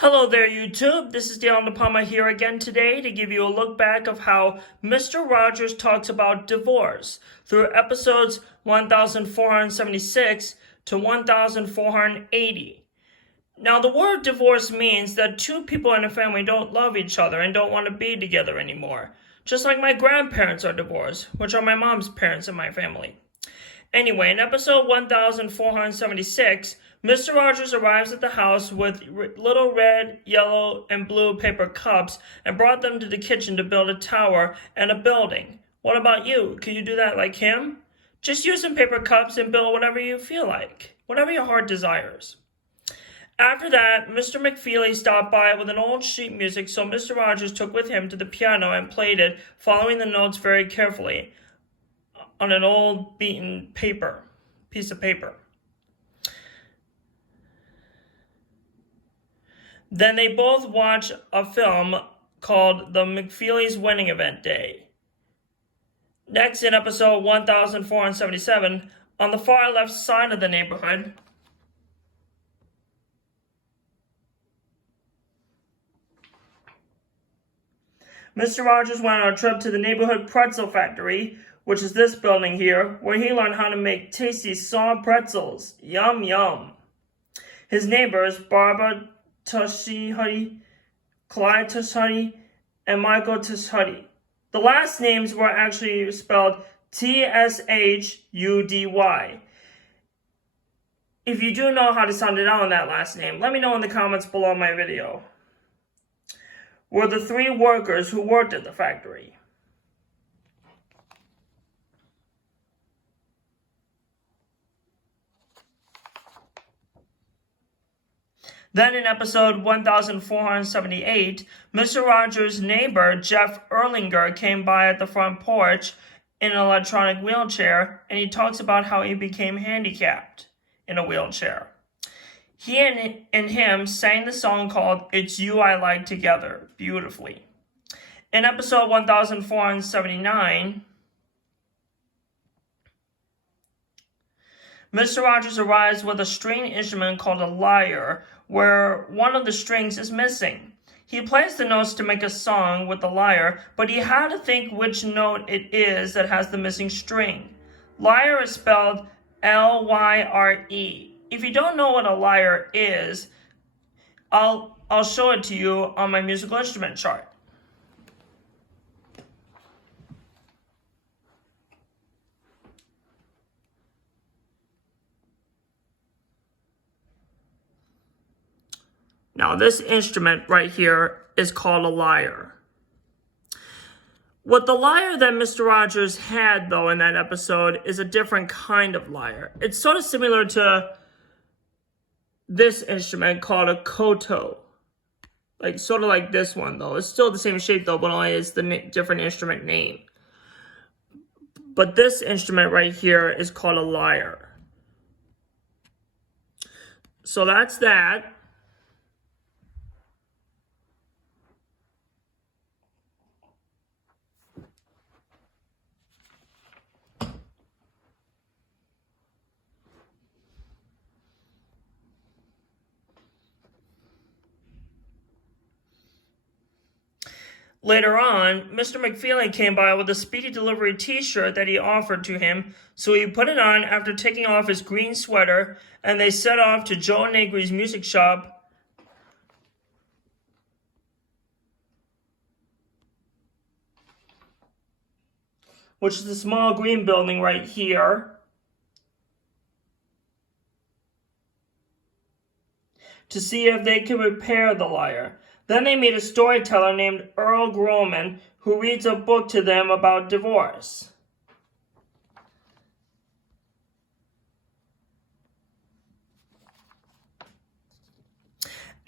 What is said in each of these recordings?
Hello there, YouTube. This is Dale Napama here again today to give you a look back of how Mr. Rogers talks about divorce through episodes 1476 to 1480. Now, the word divorce means that two people in a family don't love each other and don't want to be together anymore. Just like my grandparents are divorced, which are my mom's parents in my family. Anyway, in episode 1476, Mr. Rogers arrives at the house with little red, yellow, and blue paper cups and brought them to the kitchen to build a tower and a building. What about you? Can you do that like him? Just use some paper cups and build whatever you feel like, whatever your heart desires. After that, Mr. McFeely stopped by with an old sheet music, so Mr. Rogers took with him to the piano and played it, following the notes very carefully on an old beaten piece of paper. Then they both watch a film called The McFeely's Wedding Event Day. Next, in episode 1477, on the far left side of the neighborhood, Mr. Rogers went on a trip to the neighborhood Pretzel factory, which is this building here, where he learned how to make tasty soft pretzels. Yum, yum. His neighbors, Barbara Tushihudi, Clyde Tushihudi, and Michael Tushihudi. The last names were actually spelled Tshudy. If you do know how to sound it out on that last name, let me know in the comments below my video. Were the three workers who worked at the factory. Then in episode 1478, Mr. Rogers' neighbor, Jeff Erlinger, came by at the front porch in an electronic wheelchair, and he talks about how he became handicapped in a wheelchair. He and him sang the song called It's You I Like together beautifully. In episode 1479, Mr. Rogers arrives with a string instrument called a lyre, where one of the strings is missing. He plays the notes to make a song with the lyre, but he had to think which note it is that has the missing string. Lyre is spelled Lyre. If you don't know what a lyre is, I'll show it to you on my musical instrument chart. Now, this instrument right here is called a lyre. What the lyre that Mr. Rogers had, though, in that episode is a different kind of lyre. It's sort of similar to this instrument called a koto. Sort of like this one, though. It's still the same shape, though, but only it's the different instrument name. But this instrument right here is called a lyre. So that's that. Later on, Mr. McFeely came by with a Speedy Delivery t-shirt that he offered to him, so he put it on after taking off his green sweater, and they set off to Joe Negri's music shop, which is the small green building right here, to see if they could repair the lyre. Then they meet a storyteller named Earl Groman, who reads a book to them about divorce.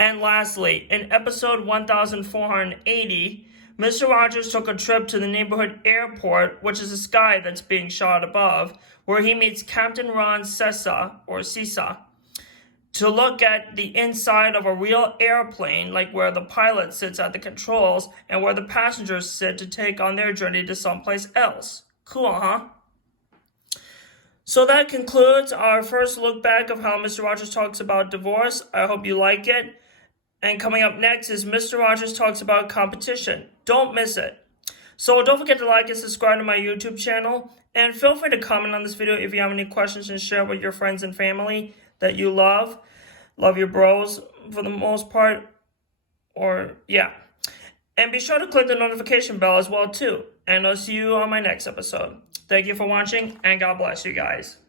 And lastly, in episode 1480, Mr. Rogers took a trip to the neighborhood airport, which is a sky that's being shot above, where he meets Captain Ron Sisa, to look at the inside of a real airplane, like where the pilot sits at the controls and where the passengers sit to take on their journey to someplace else. Cool, huh? So that concludes our first look back of how Mr. Rogers talks about divorce. I hope you like it. And coming up next is Mr. Rogers talks about competition. Don't miss it. So don't forget to like and subscribe to my YouTube channel. And feel free to comment on this video if you have any questions and share with your friends and family that you love. Love your bros for the most part. And be sure to click the notification bell as well too. And I'll see you on my next episode. Thank you for watching and God bless you guys.